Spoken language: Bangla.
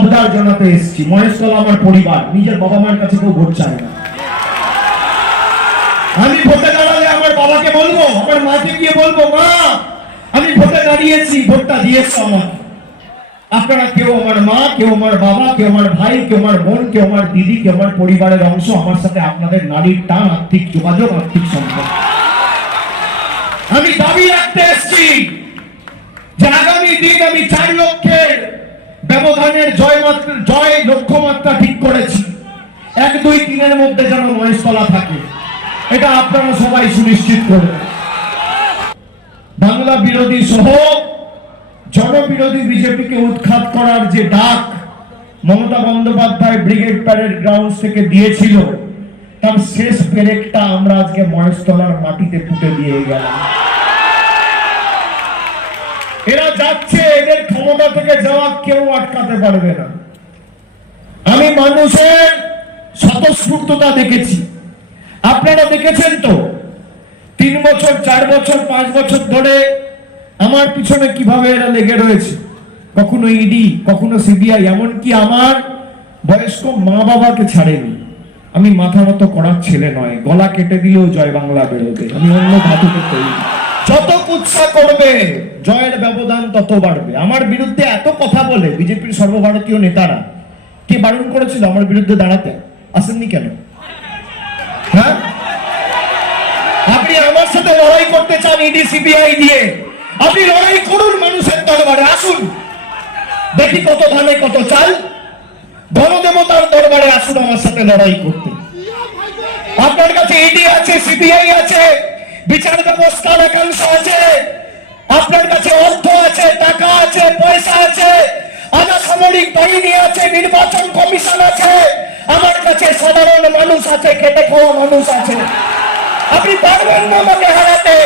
দাঁড়াতে এসেছি। মহেশতলা আমার পরিবার, নিজের বাবা মায়ের কাছে কেউ ভোট চায় না। আমি ভোটে দাঁড়ালে আমার বাবাকে বলব, আমার মাকে গিয়ে বলব, মা, আমি ভোটে দাঁড়িয়েছি, ভোটটা দিয়েছ আমার আপনারা কেউ আমার মা, কেউ আমার বাবা, কেউ আমার ভাই, কেউ আমার বোন, কেউ আমার দিদি, কেউ আমার পরিবারের অংশ, আমার সাথে আপনাদের নারীর টান, আর্থিক যোগাযোগ, আর্থিক সম্পর্ক। আমি দাবি রাখতে এসেছি যে আগামী দিন আমি চার লক্ষের ব্যবধানের জয় মাত্রা, জয় লক্ষ্যমাত্রা ঠিক করেছি। এক, দুই, তিনের মধ্যে যেন মহেশতলা থাকে। এটা আপনারা সবাই সুনিশ্চিত করবেন। বাংলা বিরোধী সহ জনবিরোধী বিজেপিকে উৎখাত করার যে ডাক Mamata Bandyopadhyay brigade parade ground থেকে দিয়েছিল, তার শেষ পেরেকটা আমরা আজকে মহেশতলার মাটিতে পুঁতে দিয়ে গেলাম। এরা যাচ্ছে, এদের ক্ষমতা থেকে যাওয়া কেউ আটকাতে পারবে না। আমি মানুষের স্বতঃস্ফূর্ততা দেখেছি। আপনারা দেখেছেন তো? তিন বছর, চার বছর, পাঁচ বছর ধরে আমার পিছনে কীভাবে এরা লেগে রয়েছে? কখনো ইডি কখনো সিবিআই এমনকি আমার বয়স্ক মা বাবাকে ছাড়েনি। আমি মাথা মতো করার ছেলে নয়, গলা কেটে দিলেও জয় বাংলা বেরোবে। আমি অন্য ধাতুকে যত কুৎসা করবে। জয়ের ব্যবধান তত বাড়বে। আমার বিরুদ্ধে এত কথা বলে বিজেপির সর্বভারতীয় নেতারা, কে বারণ করেছিল আমার বিরুদ্ধে দাঁড়াতে? আসেননি কেন? হ্যাঁ? আপনি আমার সাথে লড়াই করতে চান ইডি, সিবিআই দিয়ে আপনি লড়াই করুন মানুষের দরবারে, আসুন। দেখি কত ধানে কত চাল। গণদেবতার দরবারে আসুন আমার সাথে লড়াই করতে। আপনার কাছে ইডি আছে, সিবিআই আছে। বিচার ব্যবস্থার একাংশ আছে। আপনার কাছে অর্থ আছে, টাকা আছে, পয়সা আছে। সামরিক বাহিনী আছে, নির্বাচন কমিশন আছে। আমার কাছে সাধারণ মানুষ আছে, খেটে খাওয়া মানুষ আছে আপনি পারবেন না আমাকে হারাতে।